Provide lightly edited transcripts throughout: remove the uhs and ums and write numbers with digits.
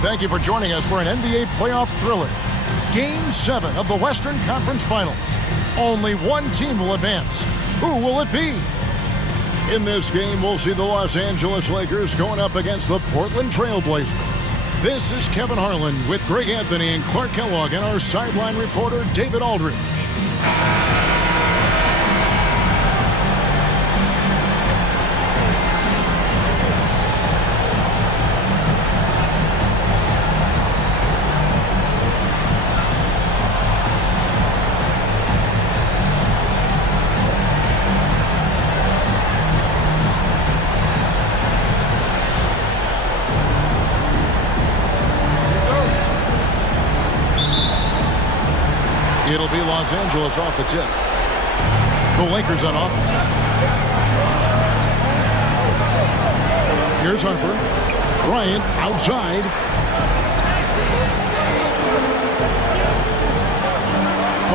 Thank you for joining us for an NBA playoff thriller. Game 7 of the Western Conference Finals. Only one team will advance. Who will it be? In this game, we'll see the Los Angeles Lakers going up against the Portland Trail Blazers. This is Kevin Harlan with Greg Anthony and Clark Kellogg and our sideline reporter, David Aldridge. It'll be Los Angeles off the tip. The Lakers on offense. Here's Harper. Bryant outside.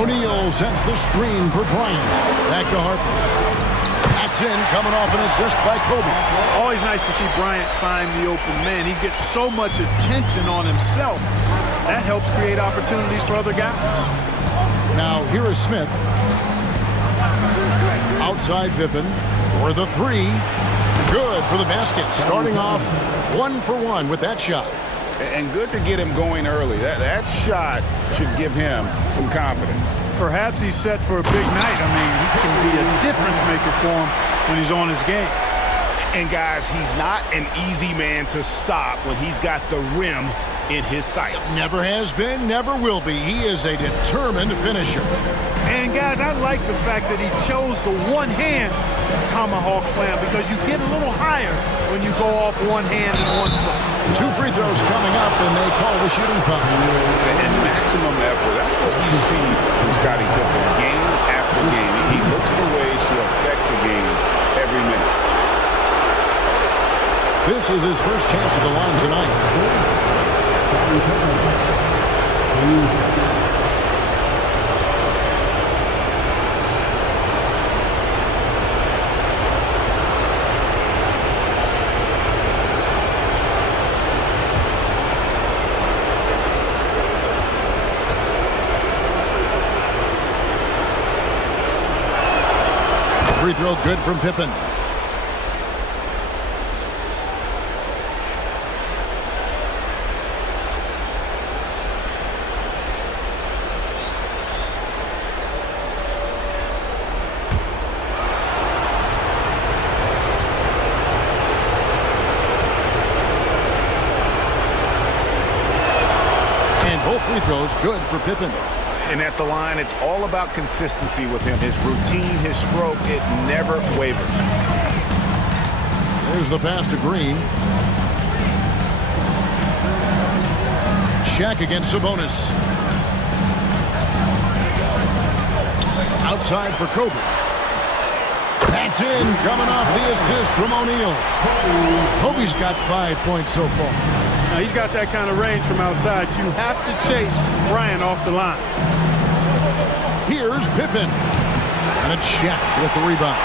O'Neal sets the screen for Bryant. Back to Harper. That's in, coming off an assist by Kobe. Always nice to see Bryant find the open man. He gets so much attention on himself. That helps create opportunities for other guys. Now, here is Smith. Outside Pippen for the three. Good for the basket. Starting off 1 for 1 with that shot. And good to get him going early. That shot should give him some confidence. Perhaps he's set for a big night. I mean, he can be a difference maker for him when he's on his game. And, guys, he's not an easy man to stop when he's got the rim in his sights. Never has been, never will be. He is a determined finisher. And, guys, I like the fact that he chose the one-hand tomahawk slam because you get a little higher when you go off one hand and 1 foot. 2 free throws coming up, and they call the shooting foul. And maximum effort. That's what you see from Scottie Pippen game after game. He looks for ways to affect the game every minute. This is his first chance at the line tonight. Free throw good from Pippen. Free throws good for Pippen. And at the line, it's all about consistency with him. His routine, his stroke, it never wavers. There's the pass to Green. Shaq against Sabonis. Outside for Kobe. That's in, coming off the assist from O'Neal. Kobe's got 5 points so far. Now, he's got that kind of range from outside. You have to chase Bryant off the line. Here's Pippen. And it's Shaq with the rebound.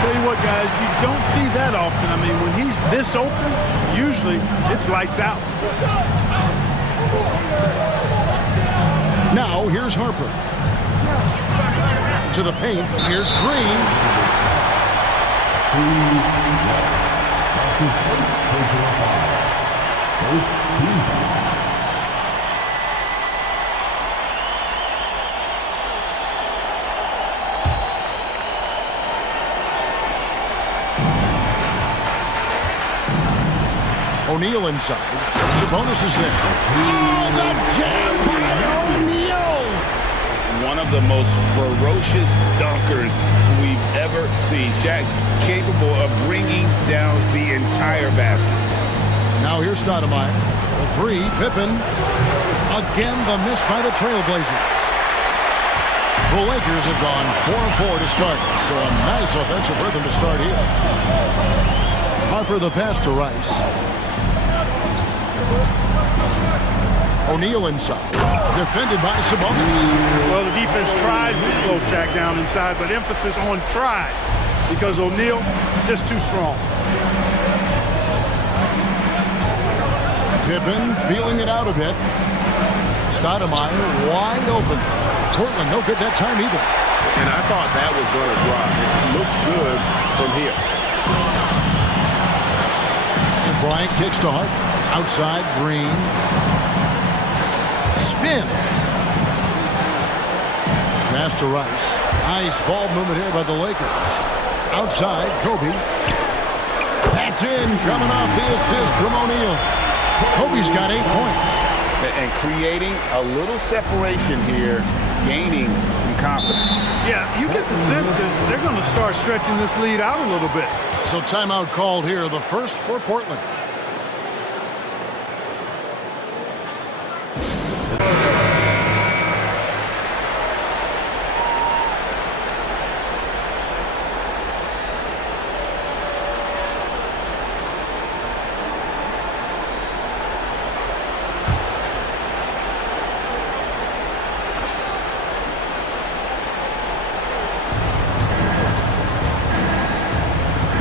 Tell you what, guys, you don't see that often. I mean, when he's this open, usually it's lights out. Now, here's Harper. To the paint. Here's Green. O'Neal inside. Sabonis is there. Oh, the jam by O'Neal! One of the most ferocious dunkers we've ever seen. Shaq capable of bringing down the entire basket. Now here's Stoudemire. The three, Pippen. Again, the miss by the Trailblazers. The Lakers have gone 4-4 to start, so a nice offensive rhythm to start here. Harper the pass to Rice. O'Neal inside. Defended by Sabonis. Well, the defense tries to slow Shaq down inside, but emphasis on tries because O'Neal just too strong. Pippen feeling it out a bit. Stoudemire wide open. Portland no good that time either. And I thought that was going to drop. It looked good from here. And Bryant kicks to Hart. Outside, Green. Spins. Pass to Rice. Nice ball movement here by the Lakers. Outside, Kobe. That's in, coming off the assist from O'Neal. Kobe's got 8 points. And creating a little separation here, gaining some confidence. Yeah, you get the sense that they're going to start stretching this lead out a little bit. So timeout called here, the first for Portland.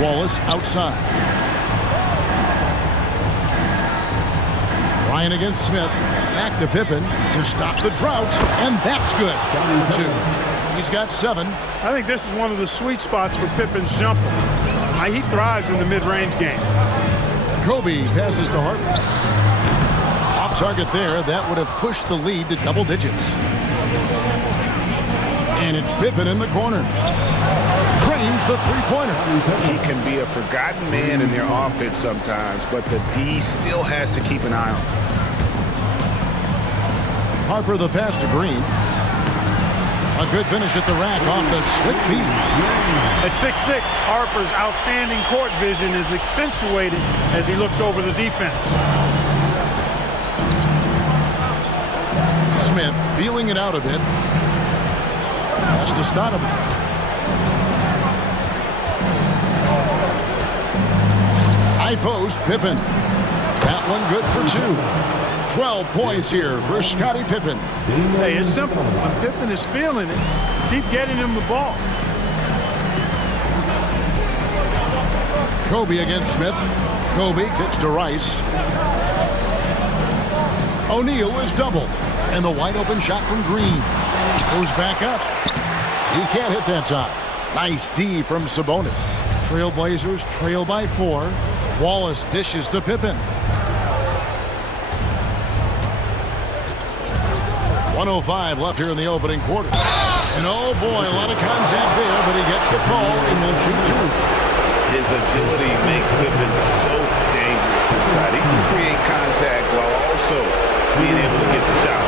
Wallace outside. Ryan against Smith. Back to Pippen to stop the drought. And that's good. For 2. He's got 7. I think this is one of the sweet spots for Pippen's jumper. He thrives in the mid-range game. Kobe passes to Hart. Off target there. That would have pushed the lead to double digits. And it's Pippen in the corner. Drains the three-pointer. He can be a forgotten man in their offense sometimes, but the D still has to keep an eye on him. Harper the pass to Green. A good finish at the rack off the slick feed. At 6'6", Harper's outstanding court vision is accentuated as he looks over the defense. Smith feeling it out a bit. Pass to Stoudemire. High post, Pippen. That one good for 2. 12 points here for Scottie Pippen. Hey, it's simple. When Pippen is feeling it, keep getting him the ball. Kobe against Smith. Kobe kicks to Rice. O'Neal is doubled. And the wide open shot from Green. Goes back up. He can't hit that time. Nice D from Sabonis. Trailblazers trail by 4. Wallace dishes to Pippen. 1:05 left here in the opening quarter. And oh boy, a lot of contact there, but he gets the call and will shoot 2. His agility makes Pippen so dangerous inside. He can create contact while also being able to get the shot.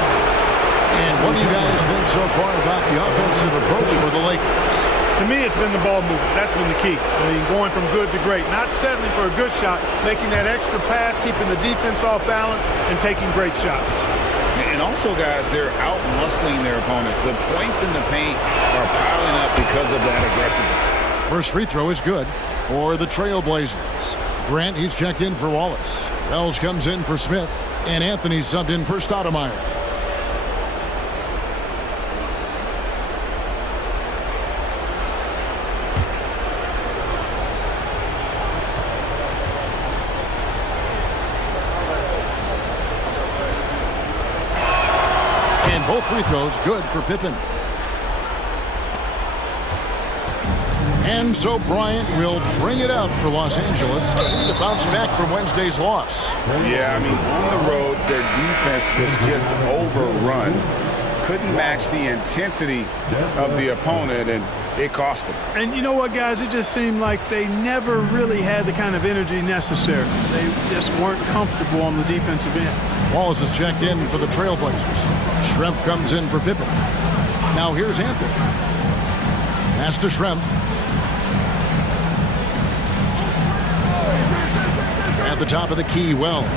And what do you guys think so far about the offensive approach for the Lakers? To me, it's been the ball movement. That's been the key. I mean, going from good to great. Not settling for a good shot, making that extra pass, keeping the defense off balance, and taking great shots. And also, guys, they're out-muscling their opponent. The points in the paint are piling up because of that aggressiveness. First free throw is good for the Trailblazers. Grant, he's checked in for Wallace. Wells comes in for Smith. And Anthony subbed in for Stoudemire. Both free throws good for Pippen. And so Bryant will bring it out for Los Angeles to bounce back from Wednesday's loss. Yeah, I mean, on the road, their defense was just overrun. Couldn't match the intensity of the opponent, and it cost them. And you know what, guys? It just seemed like they never really had the kind of energy necessary. They just weren't comfortable on the defensive end. Wallace is checked in for the Trailblazers. Schrempf comes in for Pippen. Now here's Anthony. Pass to Schrempf. At the top of the key, Wells.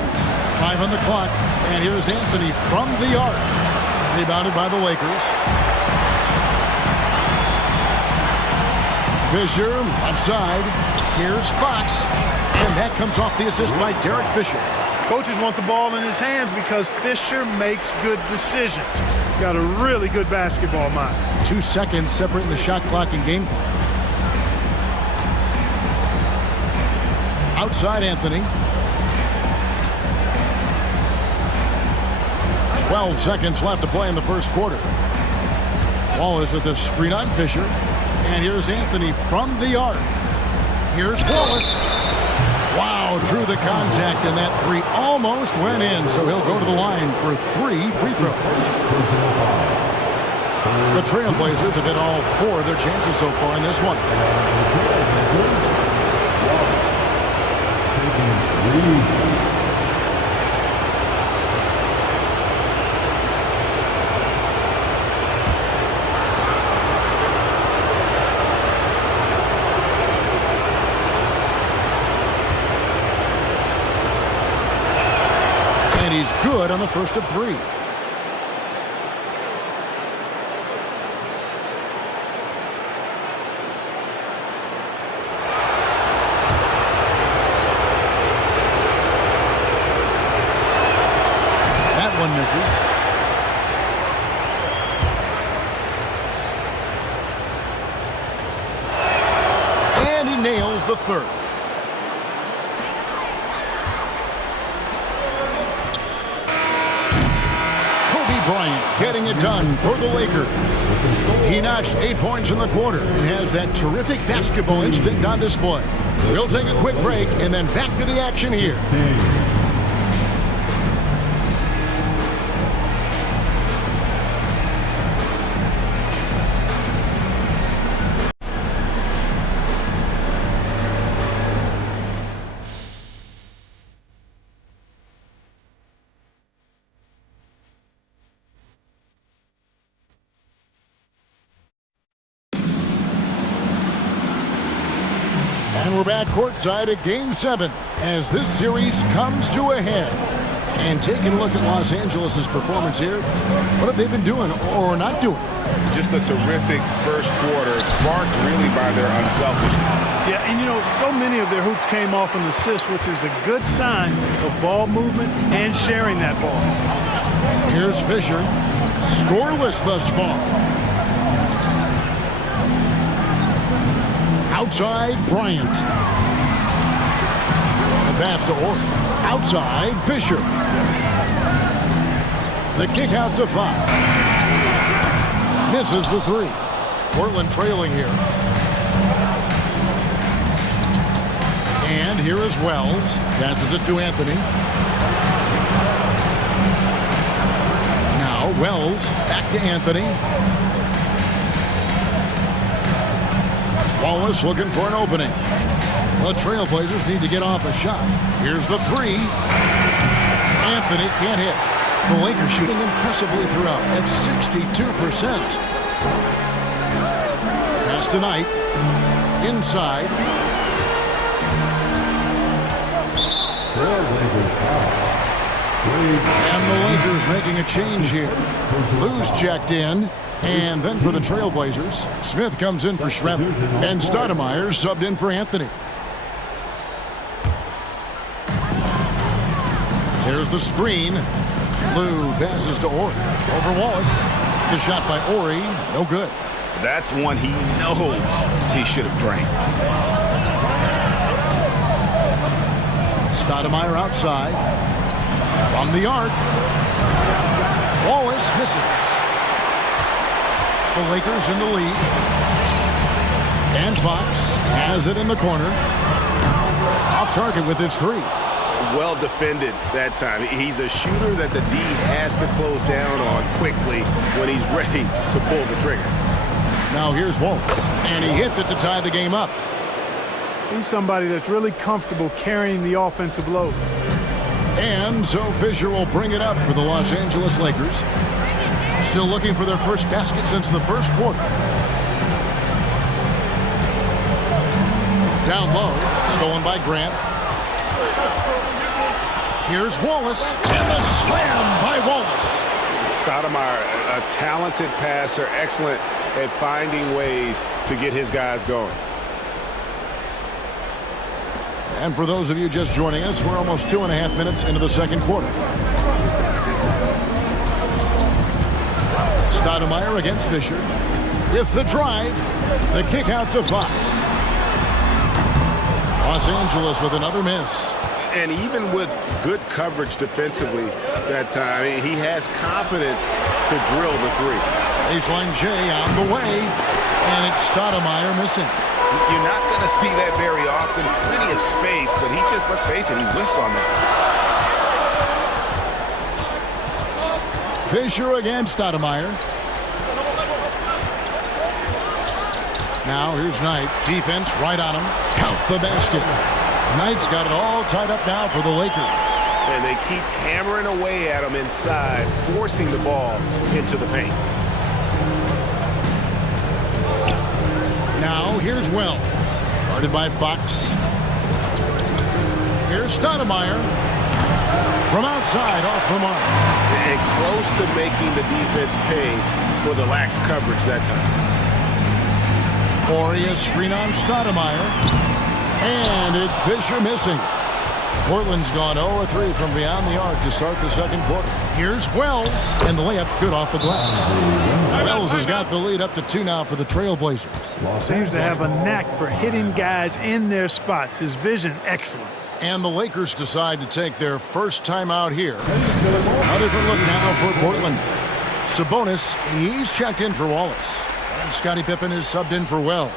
5 on the clock. And here's Anthony from the arc. Rebounded by the Lakers. Fisher, offside. Here's Fox. And that comes off the assist by Derek Fisher. Coaches want the ball in his hands because Fisher makes good decisions. Got a really good basketball mind. 2 seconds separating the shot clock and game clock. Outside Anthony. 12 seconds left to play in the first quarter. Wallace with the screen on Fisher. And here's Anthony from the arc. Here's Wallace. Wow, drew the contact, and that three almost went in, so he'll go to the line for 3 free throws. The Trailblazers have hit all 4 of their chances so far in this one. And he's good on the first of 3. That one misses. And he nails the third. Bryant getting it done for the Lakers. He notched 8 points in the quarter and has that terrific basketball instinct on display. We'll take a quick break and then back to the action here. And we're back courtside at Game 7 as this series comes to a head. And taking a look at Los Angeles' performance here, what have they been doing or not doing? Just a terrific first quarter, sparked really by their unselfishness. Yeah, and you know, so many of their hoops came off an assist, which is a good sign of ball movement and sharing that ball. Here's Fisher, scoreless thus far. Outside, Bryant. The pass to Orr. Outside, Fisher. The kick out to 5. Misses the 3. Portland trailing here. And here is Wells. Passes it to Anthony. Now Wells back to Anthony. Wallace looking for an opening. The Trailblazers need to get off a shot. Here's the 3. Anthony can't hit. The Lakers shooting impressively throughout at 62%. Pass tonight. Inside. And the Lakers making a change here. Lou's checked in. And then for the Trailblazers, Smith comes in for Schrempf, and Stoudemire subbed in for Anthony. Here's the screen. Lou passes to Orr. Over Wallace. The shot by Ori, no good. That's one he knows he should have drained. Stoudemire outside. From the arc. Wallace misses. The Lakers in the lead. And Fox has it in the corner. Off target with his 3. Well defended that time. He's a shooter that the D has to close down on quickly when he's ready to pull the trigger. Now here's Wallace, and he hits it to tie the game up. He's somebody that's really comfortable carrying the offensive load. And so Fisher will bring it up for the Los Angeles Lakers. Still looking for their first basket since the first quarter. Down low, stolen by Grant. Here's Wallace, and the slam by Wallace. Stoudemire, a talented passer, excellent at finding ways to get his guys going. And for those of you just joining us, we're almost 2.5 minutes into the second quarter. Stoudemire against Fisher. With the drive, the kick out to Fox. Los Angeles with another miss. And even with good coverage defensively that time, he has confidence to drill the three. Baseline J on the way, and it's Stoudemire missing. You're not going to see that very often. Plenty of space, but he just, let's face it, he whiffs on that. Fisher against Stoudemire. Now here's Knight. Defense right on him. Count the basket. Knight's got it all tied up now for the Lakers. And they keep hammering away at him inside, forcing the ball into the paint. Now here's Wells. Guarded by Fox. Here's Stoudemire. From outside, off the mark. And close to making the defense pay for the lax coverage that time. Boria screen on Stoudemire. And it's Fisher missing. Portland's gone 0-3 from beyond the arc to start the second quarter. Here's Wells, and the layup's good off the glass. Wells has got the lead up to 2 now for the Trailblazers. Seems to have a knack for hitting guys in their spots. His vision, excellent. And the Lakers decide to take their first time out here. A different look now for Portland. Sabonis, he's checked in for Wallace. And Scottie Pippen is subbed in for Wells.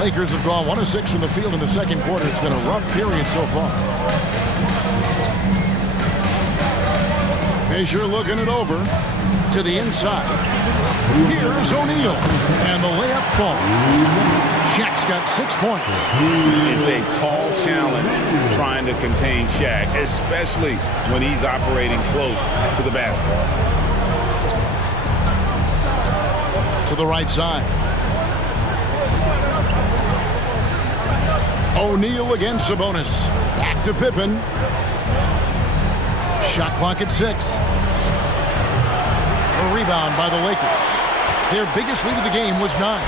Lakers have gone 1 of 6 from the field in the second quarter. It's been a rough period so far. Fisher looking it over to the inside. Here's O'Neal, and the layup falls. Shaq's got 6 points. It's a tall challenge trying to contain Shaq, especially when he's operating close to the basket. To the right side. O'Neal against Sabonis. Back to Pippen. Shot clock at 6. A rebound by the Lakers. Their biggest lead of the game was 9.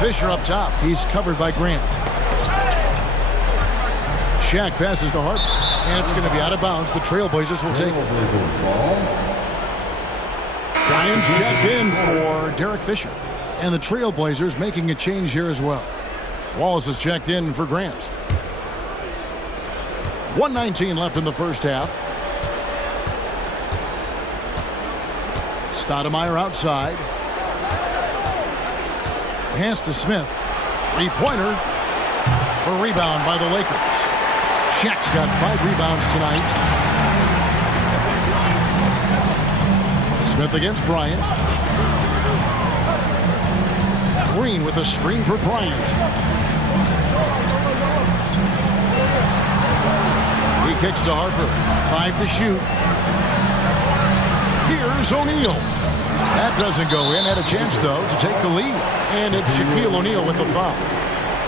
Fisher up top. He's covered by Grant. Shaq passes to Harper, and it's going to be out of bounds. The Trailblazers will take it. Bryant's checked in for Derek Fisher. And the Trailblazers making a change here as well. Wallace is checked in for Grant. 1:19 left in the first half. Stoudemire outside. Pass to Smith. Three-pointer. A rebound by the Lakers. Shaq's got 5 rebounds tonight. Smith against Bryant. Green with a screen for Bryant. He kicks to Harper. 5 to shoot. Here's O'Neal. That doesn't go in. Had a chance, though, to take the lead. And it's Shaquille O'Neal with the foul.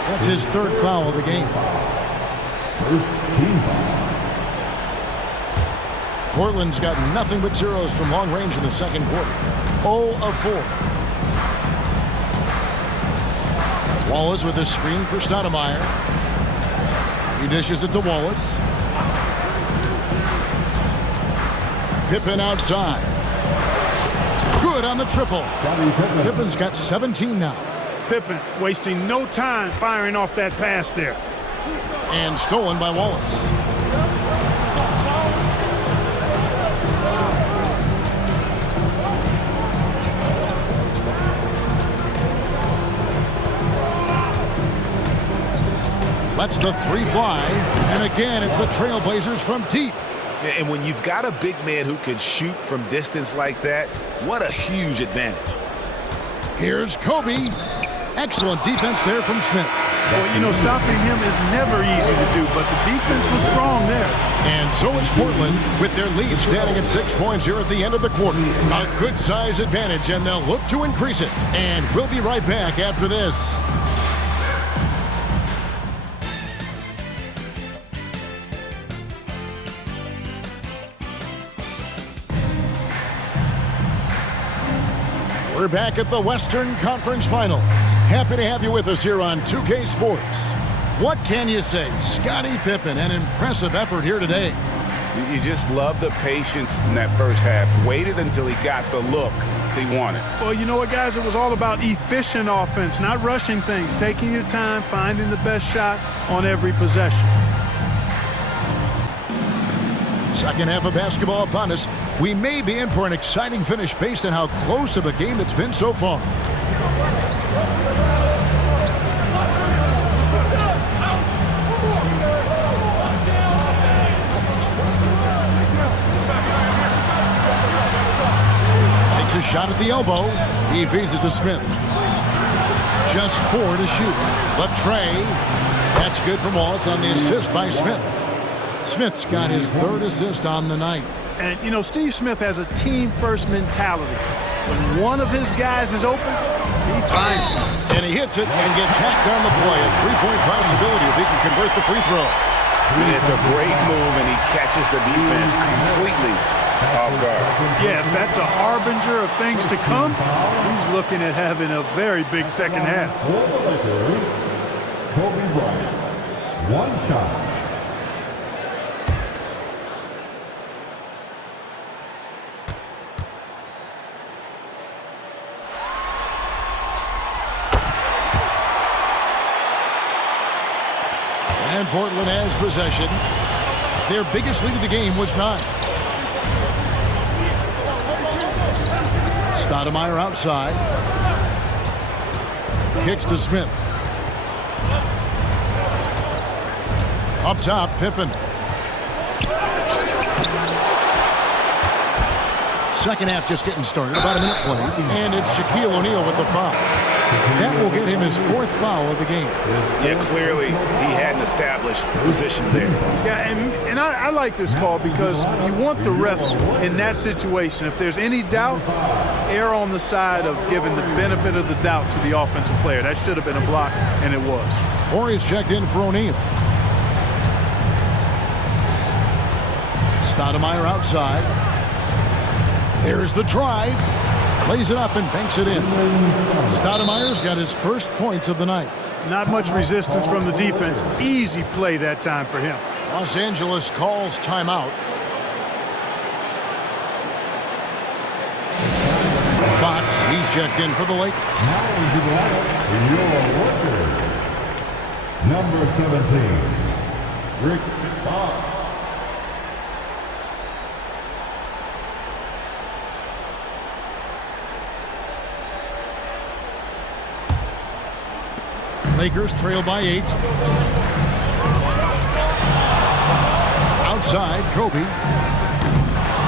That's his 3rd foul of the game. First team foul. Portland's got nothing but zeros from long range in the second quarter. 0 of 4. Wallace with a screen for Stoudemire. He dishes it to Wallace. Pippen outside. Good on the triple. Pippen's got 17 now. Pippen wasting no time firing off that pass there. And stolen by Wallace. Lets the 3 fly, and again, it's the Trailblazers from deep. And when you've got a big man who can shoot from distance like that, what a huge advantage. Here's Kobe. Excellent defense there from Smith. Well, you know, stopping him is never easy to do, but the defense was strong there. And so it's Portland with their lead standing at 6 points here at the end of the quarter. A good size advantage, and they'll look to increase it. And we'll be right back after this. We're back at the Western Conference Finals. Happy to have you with us here on 2K Sports. What can you say? Scottie Pippen, an impressive effort here today. You just love the patience in that first half. Waited until he got the look he wanted. Well, you know what, guys? It was all about efficient offense, not rushing things, taking your time, finding the best shot on every possession. Second half of basketball upon us. We may be in for an exciting finish based on how close of a game it's been so far. Takes a shot at the elbow. He feeds it to Smith. Just 4 to shoot. Latrey. That's good from Wallace on the assist by Smith. Smith's got his 3rd assist on the night. And, you know, Steve Smith has a team-first mentality. When one of his guys is open, he finds it. And he hits it and gets hacked on the play. A 3-point possibility if he can convert the free throw. And it's a great move, and he catches the defense completely off guard. Yeah, if that's a harbinger of things to come, he's looking at having a very big second half. For the Lakers, Kobe Bryant. 1 shot. And Portland has possession. Their biggest lead of the game was 9. Stoudemire outside. Kicks to Smith. Up top, Pippen. Second half just getting started. About a minute played. And it's Shaquille O'Neal with the foul. That will get him his 4th foul of the game. Yeah, clearly he hadn't established position there. Yeah, and I like this call because you want the refs in that situation. If there's any doubt, err on the side of giving the benefit of the doubt to the offensive player. That should have been a block, and it was. Warriors checked in for O'Neal. Stoudemire outside. There's the drive. Plays it up and banks it in. Stoudemire's got his first points of the night. Not much resistance from the defense. Easy play that time for him. Los Angeles calls timeout. Fox, he's checked in for the Lakers. Now into the lineup, your Lakers. Number 17, Rick Fox. Lakers trail by 8. Outside, Kobe.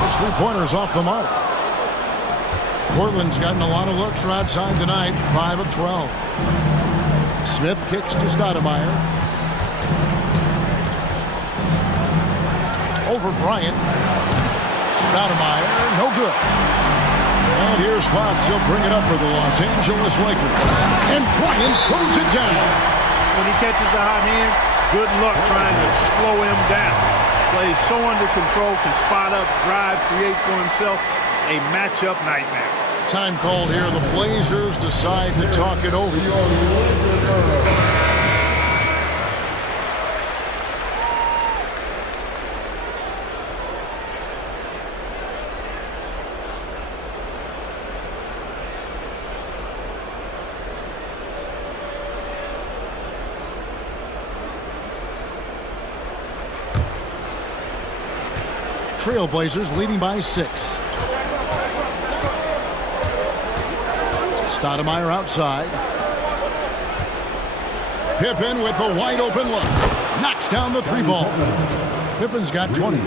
His 3-pointers off the mark. Portland's gotten a lot of looks from outside tonight. 5 of 12. Smith kicks to Stoudemire. Over Bryant. Stoudemire, no good. And here's Fox. He'll bring it up for the Los Angeles Lakers. And Bryant throws it down. When he catches the hot hand, good luck trying to slow him down. Plays so under control, can spot up, drive, create for himself. A matchup nightmare. Time called here. The Blazers decide to talk it over. Trailblazers leading by 6. Stoudemire outside. Pippen with the wide open look. Knocks down the 3-ball. Pippen's got 20.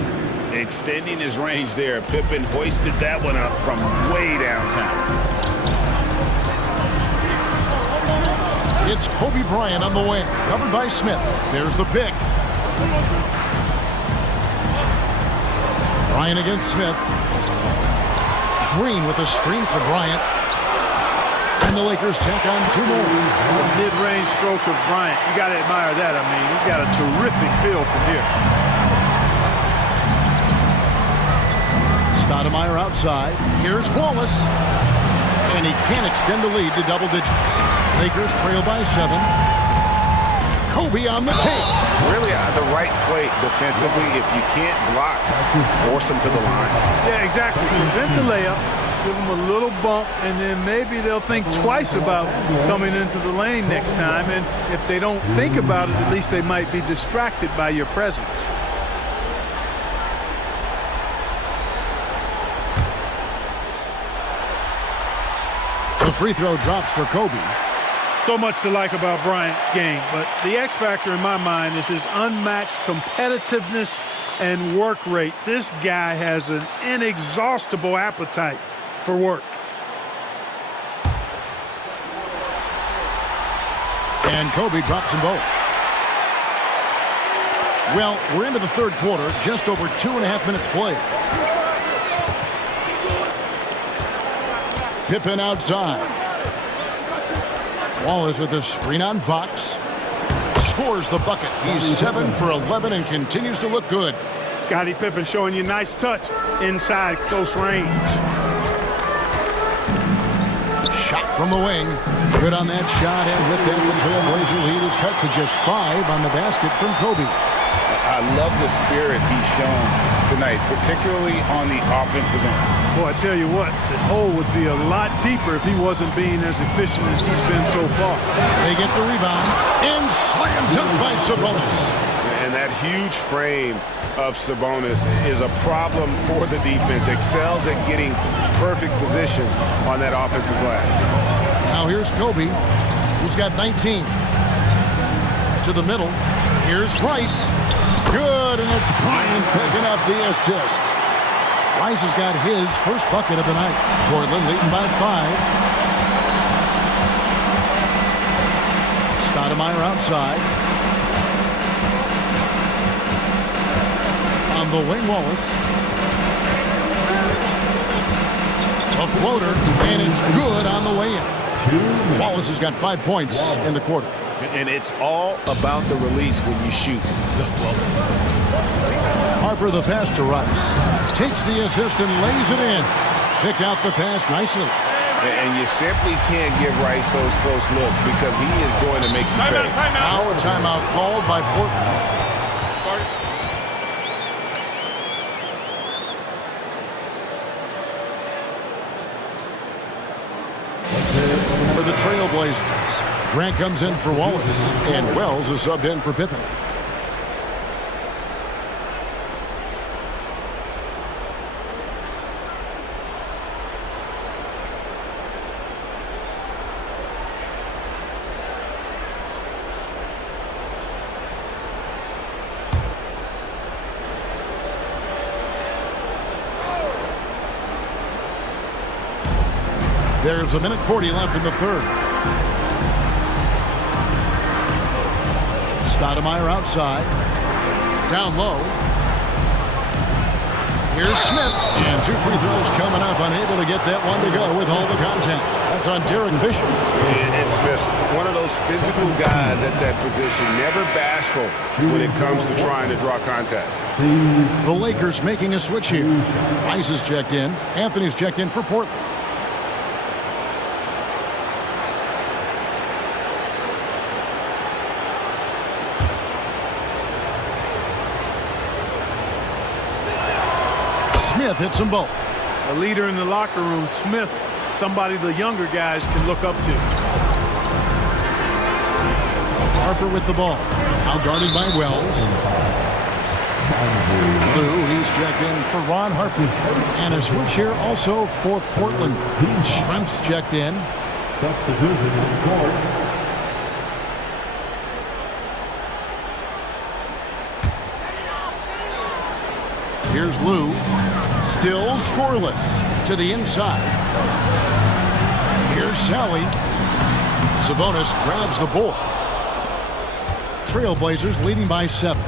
Extending his range there. Pippen hoisted that one up from way downtown. It's Kobe Bryant on the wing. Covered by Smith. There's the pick. Bryant against Smith. Green with a screen for Bryant. And the Lakers tack on 2 more. The mid-range stroke of Bryant. You got to admire that. I mean, he's got a terrific feel from here. Stoudemire outside. Here's Wallace. And he can't extend the lead to double digits. Lakers trail by 7. Kobe on the tape. Really the right play defensively. If you can't block, force them to the line. Yeah, exactly. Prevent the layup, give them a little bump, and then maybe they'll think twice about coming into the lane next time. And if they don't think about it, at least they might be distracted by your presence. The free throw drops for Kobe. So much to like about Bryant's game, but the X factor in my mind is his unmatched competitiveness and work rate. This guy has an inexhaustible appetite for work. And Kobe drops them both. Well, we're into the third quarter, just over 2.5 minutes played. Pippen outside. Wallace with a screen on Fox. Scores the bucket. He's 7 for 11 and continues to look good. Scottie Pippen showing you nice touch inside close range. Shot from the wing. Good on that shot, and with that, the Trailblazer lead is cut to just 5 on the basket from Kobe. I love the spirit he's shown tonight, particularly on the offensive end. Boy, I tell you what, the hole would be a lot deeper if he wasn't being as efficient as he's been so far. They get the rebound, and slam dunk by Sabonis. And that huge frame of Sabonis is a problem for the defense. Excels at getting perfect position on that offensive glass. Now here's Kobe, who's got 19. To the middle. Here's Rice. Good, and it's Bryant picking up the assist. Rice has got his first bucket of the night. Portland leading by 5. Stoudemire outside. On the wing, Wallace. A floater, and it's good on the way in. Wallace has got 5 points in the quarter. And it's all about the release when you shoot the floater. Harper the pass to Rice. Takes the assist and lays it in. Picked out the pass nicely. And you simply can't give Rice those close looks because he is going to make you pay. Now a timeout called by Portland. For the Trailblazers, Grant comes in for Wallace, and Wells is subbed in for Pippen. There's 1:40 left in the third. Stoudemire outside. Down low. Here's Smith. And 2 free throws coming up. Unable to get that one to go with all the contact. That's on Derek Fisher. And Smith's one of those physical guys at that position. Never bashful when it comes to trying to draw contact. The Lakers making a switch here. Rice is checked in. Anthony's checked in for Portland. Smith hits them both. A leader in the locker room, Smith, somebody the younger guys can look up to. Harper with the ball. Now guarded by Wells. Lou, he's checked in for Ron Harper. And a switch here also for Portland. Shrimps checked in. Substitution in the court. Here's Lou. Still scoreless. To the inside. Here's Sally. Sabonis grabs the board. Trailblazers leading by 7.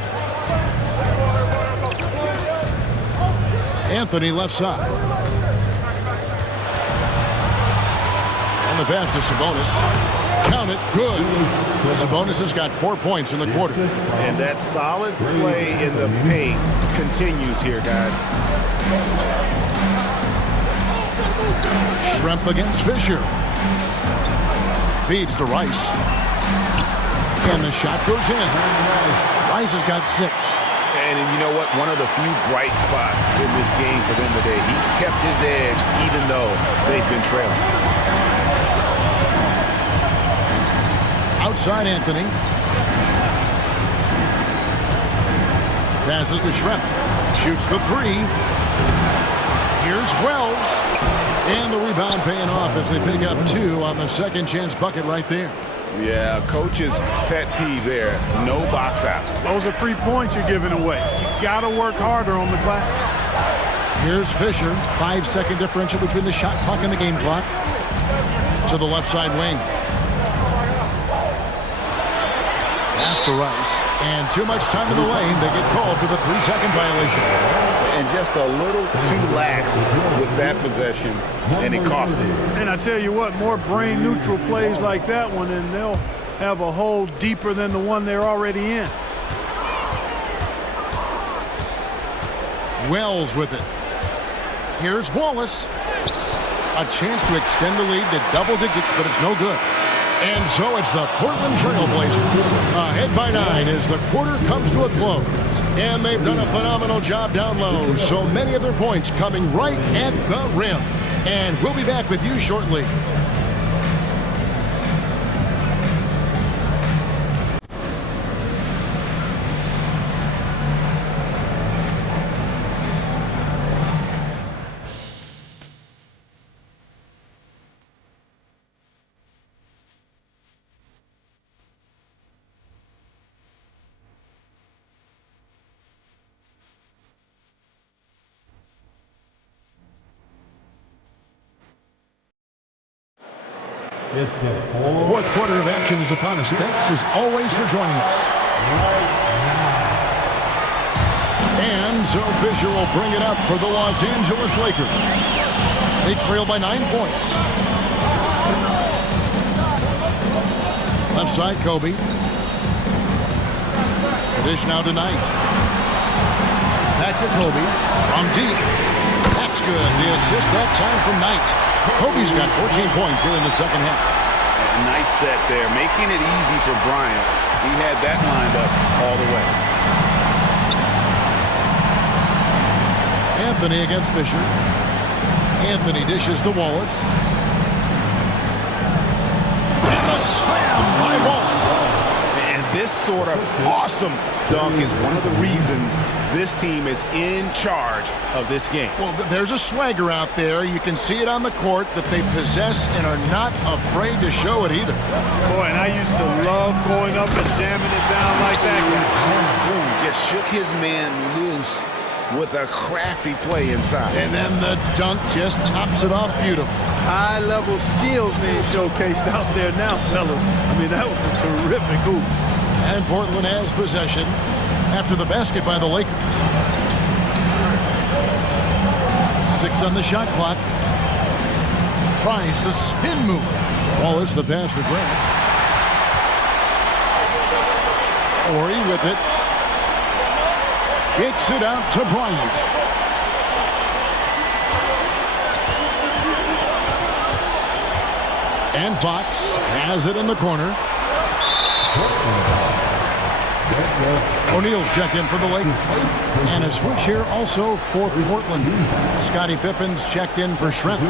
Anthony left side. And the pass to Sabonis. Count it. Good. Sabonis has got 4 points in the quarter. And that solid play in the paint continues here, guys. Schrempf against Fisher. Feeds to Rice. And the shot goes in. Rice has got 6. And you know what? One of the few bright spots in this game for them today. He's kept his edge even though they've been trailing. Outside Anthony. Passes to Schrempf. Shoots the 3. Here's Wells. And the rebound paying off as they pick up 2 on the second chance bucket right there. Yeah, coach's pet peeve there. No box out. Those are free points you're giving away. You got to work harder on the glass. Here's Fisher. 5-second differential between the shot clock and the game clock. To the left side wing. Pass to Rice. And too much time in the lane. They get called for the 3-second violation. And just a little too lax with that possession, and it cost him. And I tell you what, more brain-neutral plays like that one, and they'll have a hole deeper than the one they're already in. Wells with it. Here's Wallace. A chance to extend the lead to double digits, but it's no good. And so it's the Portland Trail Blazers ahead by 9 as the quarter comes to a close. And they've done a phenomenal job down low, so many of their points coming right at the rim. And we'll be back with you shortly. Fourth quarter of action is upon us. Thanks as always for joining us. And so Fisher will bring it up for the Los Angeles Lakers. They trail by 9 points. Left side, Kobe. The dish now to Knight. Back to Kobe. From deep. That's good. The assist that time from Knight. Kobe's got 14 points here in the second half. Nice set there, making it easy for Bryant. He had that lined up all the way. Anthony against Fisher. Anthony dishes to Wallace. And the slam by Wallace. And this sort of awesome dunk is one of the reasons this team is in charge of this game. Well, there's a swagger out there. You can see it on the court that they possess and are not afraid to show it either. Boy, and I used to love going up and jamming it down like that guy. Boom, just shook his man loose with a crafty play inside. And then the dunk just tops it off beautifully. High-level skills being showcased out there now, fellas. I mean, that was a terrific hoop. And Portland has possession after the basket by the Lakers. 6 on the shot clock. Tries the spin move. Wallace the pass to Grant. Horry with it. Kicks it out to Bryant. And Fox has it in the corner. O'Neal's checked in for the Lakers. And a switch here also for Portland. Scottie Pippen's checked in for Schrempf.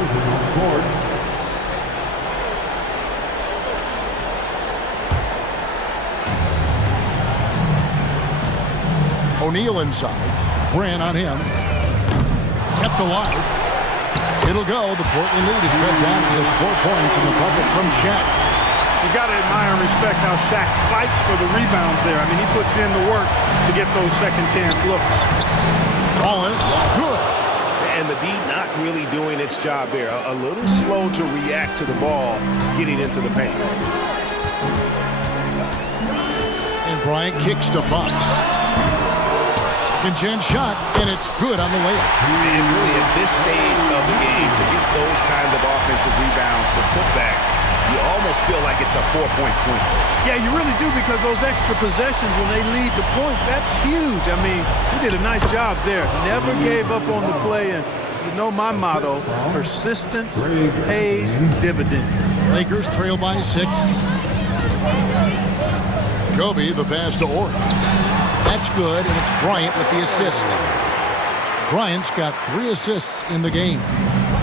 O'Neal inside. Grant on him. Kept alive. It'll go. The Portland lead is cut down to just 4 points in the bucket from Shaq. You got to admire and respect how Shaq fights for the rebounds there. I mean, he puts in the work to get those second chance looks. Wallace, good. And the D not really doing its job there. A little slow to react to the ball getting into the paint. And Bryant kicks to Fox. Second chance shot, and it's good on the layup. And really at this stage of the game, to get those kinds of offensive rebounds for putbacks, you almost feel like it's a 4-point swing. Yeah, you really do, because those extra possessions, when they lead to points, that's huge. I mean, he did a nice job there. Never gave up on the play, and you know my motto, persistence pays dividends. Lakers trail by 6. Kobe, the pass to Ori. That's good, and it's Bryant with the assist. Bryant's got 3 assists in the game.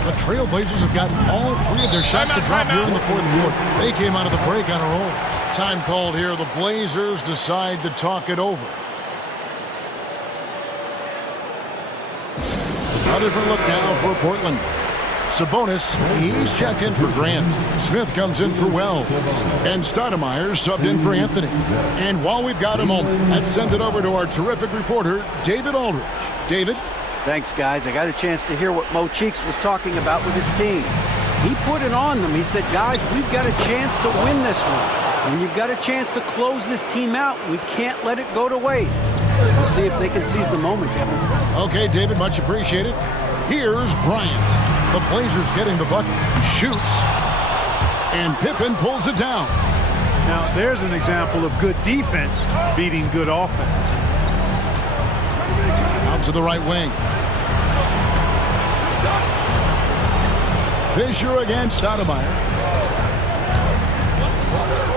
The Trailblazers have gotten all 3 of their shots to drop here in the fourth quarter. They came out of the break on a roll. Time called here. The Blazers decide to talk it over. A different look now for Portland. Sabonis, he's checked in for Grant. Smith comes in for Wells. And Stoudemire subbed in for Anthony. And while we've got a moment, let's send it over to our terrific reporter, David Aldridge. David? Thanks, guys. I got a chance to hear what Mo Cheeks was talking about with his team. He put it on them. He said, guys, we've got a chance to win this one. When you've got a chance to close this team out, we can't let it go to waste. We'll see if they can seize the moment, Kevin. Okay, David, much appreciated. Here's Bryant. The Blazers getting the bucket. Shoots. And Pippen pulls it down. Now, there's an example of good defense beating good offense. Out to the right wing. Fisher against Stoudemire.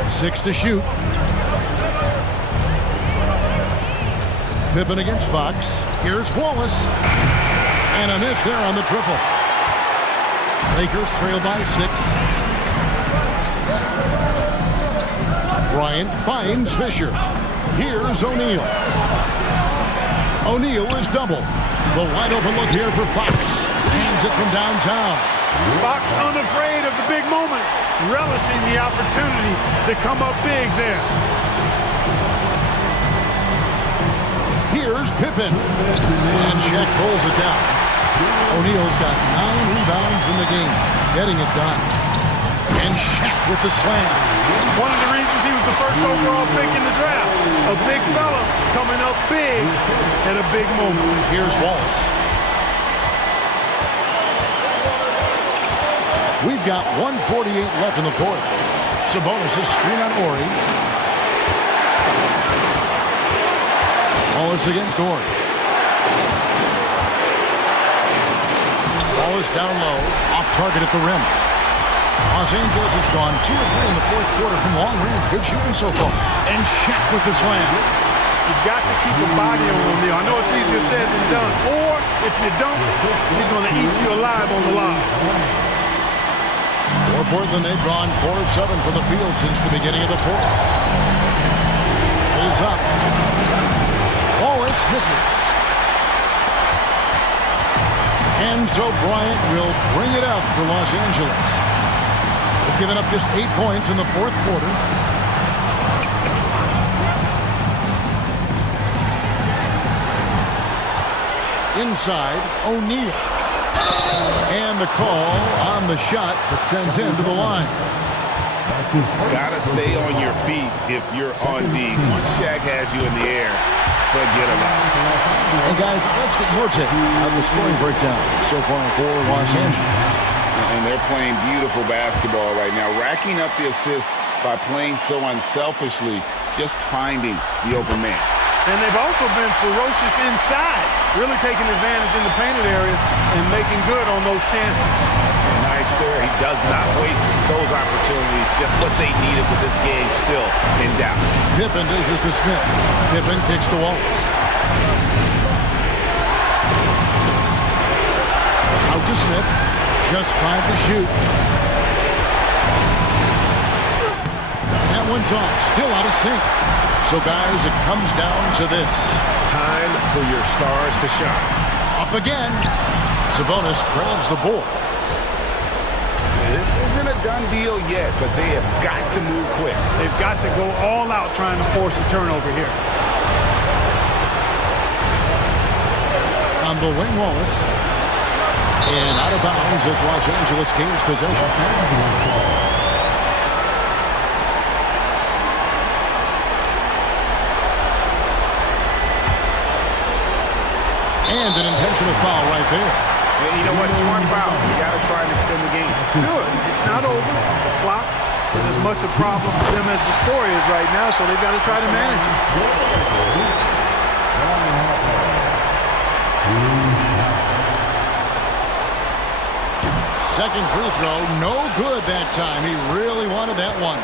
6 to shoot. Pippen against Fox. Here's Wallace. And a miss there on the triple. Lakers trail by 6. Bryant finds Fisher. Here's O'Neal. O'Neal is double. The wide open look here for Fox. Hands it from downtown. Fox unafraid of the big moments, relishing the opportunity to come up big there. Here's Pippen. And Shaq pulls it down. O'Neal's got 9 rebounds in the game, getting it done. And Shaq with the slam. One of the reasons he was the first overall pick in the draft. A big fella coming up big at a big moment. Here's Wallace. We've got 1:48 left in the fourth. Sabonis' screen on Ori. Wallace against Ori. Wallace down low, off target at the rim. Los Angeles has gone 2 of 3 in the fourth quarter from long range. Good shooting so far. And Shaq with the slam. You've got to keep a body on O'Neal. I know it's easier said than done. Or if you don't, he's going to eat you alive on the line. For Portland, they've gone 4 of 7 for the field since the beginning of the fourth. Pulls up. Wallace misses. And so Bryant will bring it up for Los Angeles. They've given up just 8 points in the fourth quarter. Inside, O'Neal. And the call on the shot that sends him to the line. Gotta stay on your feet if you're on D. Once Shaq has you in the air, forget about it. Hey guys, let's get your take on the scoring breakdown so far for Los Angeles. And they're playing beautiful basketball right now, racking up the assists by playing so unselfishly, just finding the open man. And they've also been ferocious inside, really taking advantage in the painted area and making good on those chances. Nice there. He does not waste those opportunities. Just what they needed with this game still in doubt. Pippen dishes to Smith. Pippen kicks to Wallace. Out to Smith. Just 5 to shoot. That one's off. Still out of sync. So, guys, it comes down to this. Time for your stars to shine. Up again. Sabonis grabs the board. This isn't a done deal yet, but they have got to move quick. They've got to go all out trying to force a turnover here. On the wing, Wallace. And out of bounds as Los Angeles gains possession. And an intentional foul right there. And you know what? Smart foul. You got to try and extend the game. Good. It's not over. The clock is as much a problem for them as the score is right now, so they've got to try to manage it. second free throw, no good that time. He really wanted that one.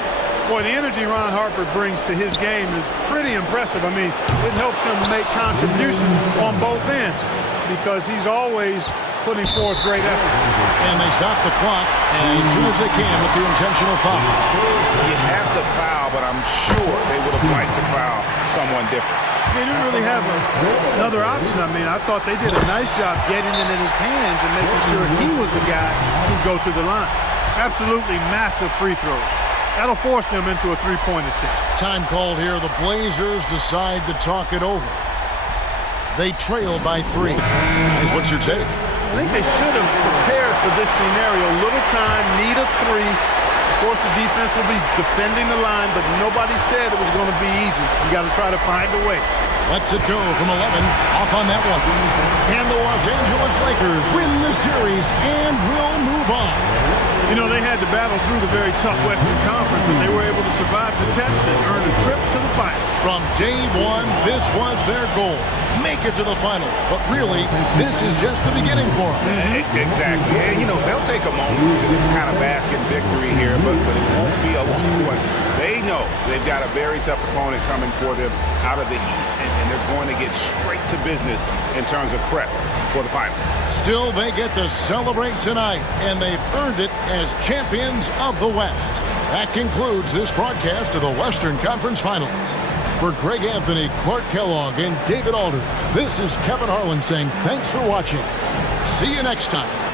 Boy, the energy Ron Harper brings to his game is pretty impressive. I mean, it helps him make contributions on both ends because he's always putting forth great effort. And they stop the clock as soon as they can with the intentional foul. You have to foul, but I'm sure they would have liked to foul someone different. They didn't really have another option. I mean, I thought they did a nice job getting it in his hands and making sure he was the guy who'd go to the line. Absolutely massive free throws. That'll force them into a three-point attempt. Time called here. The Blazers decide to talk it over. They trail by 3. Guys, what's your take? I think they should have prepared for this scenario. Little time, need a 3. Of course, the defense will be defending the line, but nobody said it was going to be easy. You got to try to find a way. Lets it go from 11. Off on that one. And the Los Angeles Lakers win the series and will move on. You know, they had to battle through the very tough Western Conference, but they were able to survive the test and earn a trip to the final. From day one, this was their goal. Make it to the finals. But really, this is just the beginning for them. Exactly. And, you know, they'll take a moment to kind of bask in victory here, but it won't be a long one. They know they've got a very tough opponent coming for them out of the East, and they're going to get straight to business in terms of prep for the finals. Still, they get to celebrate tonight, and they've earned it as champions of the West. That concludes this broadcast of the Western Conference Finals. For Greg Anthony, Clark Kellogg, and David Aldridge, this is Kevin Harlan saying thanks for watching. See you next time.